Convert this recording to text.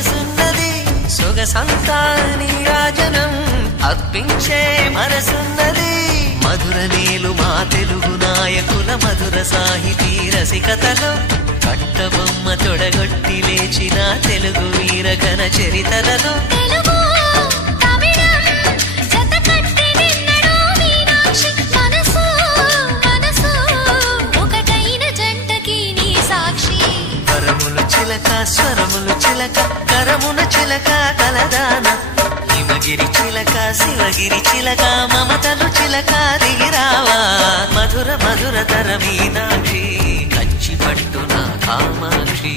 వయసున్నది సొగసంతా నీరాజనం అర్పించే మనసున్నది మధుర నీలు మా తెలుగు నాయకుల మధుర సాహితీ రసికతలో కట్టబొమ్మ తొడగొట్టి లేచిన తెలుగు వీరగణ చరితలలో స్వరములు చిలక కరమున చిలక కలదాన హిమగిరి చిలక శివగిరి చిలక మమతలు చిలక దిగిరావా మధుర మధుర తర మీనాక్షి కంచి పట్టున కామాక్షి